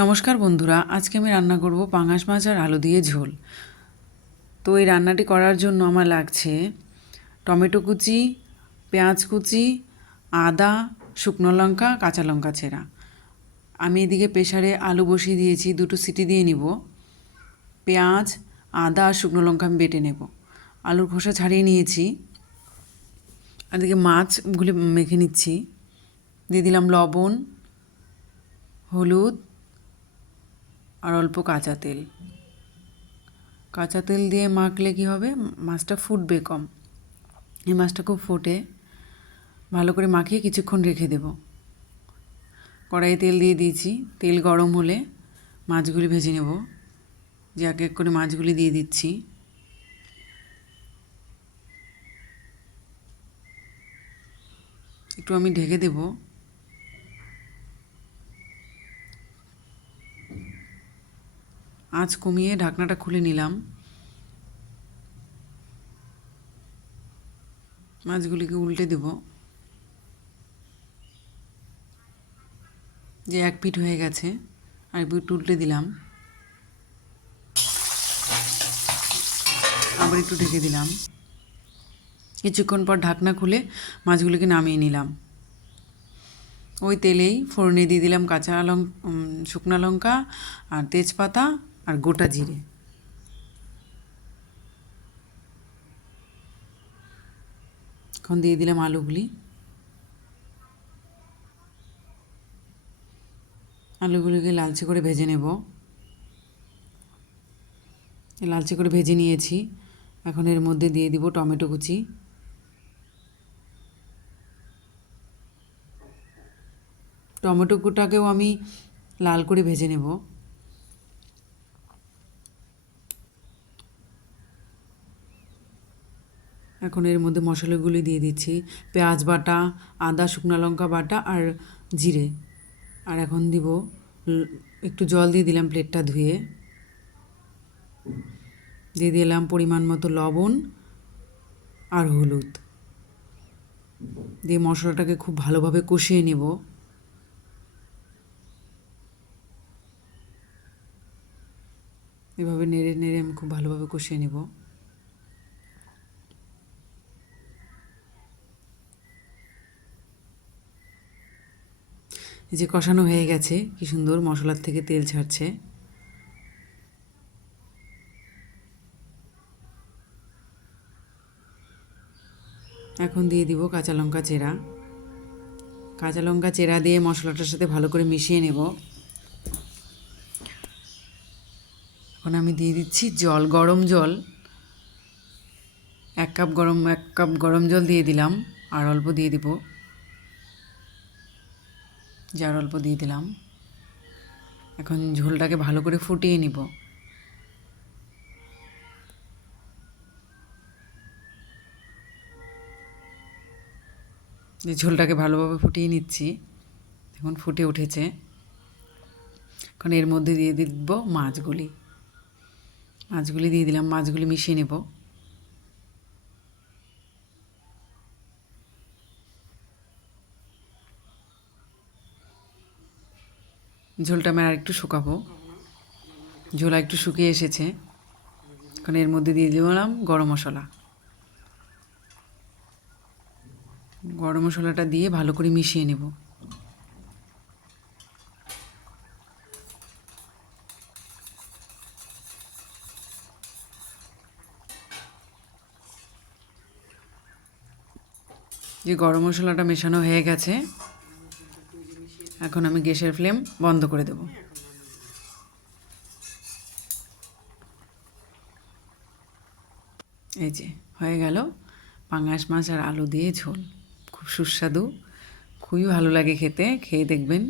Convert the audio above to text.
নমস্কার বন্ধুরা, আজকে আমি রান্না করব পাঙাশ মাছ আর আলু দিয়ে ঝোল। তো এই রান্নাটি করার জন্য আমার লাগছে টমেটো কুচি, পেঁয়াজ কুচি, আদা, শুকনো লঙ্কা, কাঁচা লঙ্কা ছেঁড়া। আমি এদিকে প্রেশারে আলু বসিয়ে দিয়েছি, দুটো সিটি দিয়ে নিব। পেঁয়াজ, আদা আর শুকনো লঙ্কা আমি বেটে নেব। আলুর খোসা ছাড়িয়ে নিয়েছি। এদিকে মাছগুলি মেখে নিচ্ছি। দিয়ে দিলাম লবণ, হলুদ আর অল্প কাঁচা তেল। কাঁচা তেল দিয়ে মাখলে কি হবে? মাছটা ফুটবে কম। এই মাছটা খুব ফোটে। ভালো করে মাখিয়ে কিছুক্ষণ রেখে দেব। কড়াইয়ে তেল দিয়ে দিয়েছি। তেল গরম হলে মাছগুলি ভেজে নেব। যে এক এক করে মাছগুলি দিয়ে দিচ্ছি। একটু আমি ঢেকে দেবো। আঁচ কমিয়ে ঢাকনাটা খুলে নিলাম। মাছগুলিকে উল্টে দেব। যে এক পিঠ হয়ে গেছে, আর পিঠ উল্টে দিলাম। আবার একটু ঢেকে দিলাম। কিছুক্ষণ পর ঢাকনা খুলে মাছগুলিকে নামিয়ে নিলাম। ওই তেলেই ফোড়নে দিয়ে দিলাম কাঁচা লঙ্কা শুকনো লঙ্কা আর তেজপাতা আর গোটা জিরে। এখন দিয়ে দিলাম আলুগুলি। আলুগুলিকে লালচে করে ভেজে নেব। লালচে করে ভেজে নিয়েছি। এখন এর মধ্যে দিয়ে দিব টমেটো কুচি। টমেটো কুটাকেও আমি লাল করে ভেজে নেব। এখন এর মধ্যে মশলাগুলি দিয়ে দিচ্ছি। পেঁয়াজ বাটা, আদা, শুকনো লঙ্কা বাটা আর জিরে। আর এখন দিব একটু জল দিয়ে দিলাম প্লেটটা ধুয়ে। দিয়ে দিলাম পরিমাণ মতো লবণ আর হলুদ। দিয়ে মশলাটাকে খুব ভালোভাবে কষিয়ে নেব। এভাবে নেড়ে নেড়ে আমি খুব ভালোভাবে কষিয়ে নেব। যে কষানো হয়ে গেছে, কি সুন্দর মশলার থেকে তেল ছাড়ছে। এখন দিয়ে দিব কাঁচা লঙ্কা চেরা। কাঁচা লঙ্কা চেরা দিয়ে মশলাটার সাথে ভালো করে মিশিয়ে নেব। এখন আমি দিয়ে দিচ্ছি জল, গরম জল। এক কাপ গরম, এক কাপ গরম জল দিয়ে দিলাম, আর অল্প দিয়ে দিব। যার অল্প দিয়ে দিলাম। এখন ঝোলটাকে ভালো করে ফুটিয়ে নিব। যে ঝোলটাকে ভালোভাবে ফুটিয়ে নিচ্ছি। এখন ফুটে উঠেছে। এখন এর মধ্যে দিয়ে দিব মাছগুলি। মাছগুলি দিয়ে দিলাম, মাছগুলি মিশিয়ে নেব। ঝোলটা আমি আর একটু শুকাবো। ঝোলা একটু শুকিয়ে এসেছে। এখন এর মধ্যে দিয়ে দিলাম গরম মশলা। গরম মশলাটা দিয়ে ভালো করে মিশিয়ে নেব। যে গরম মশলাটা মেশানো হয়ে গেছে এখন আমি গ্যাসের ফ্লেম বন্ধ করে দেব। এই যে, হয়ে গেল পাঙাশ মাছ আর আলু দিয়ে ঝোল। খুব সুস্বাদু, খুবই ভালো লাগে খেতে, খেয়ে দেখবেন।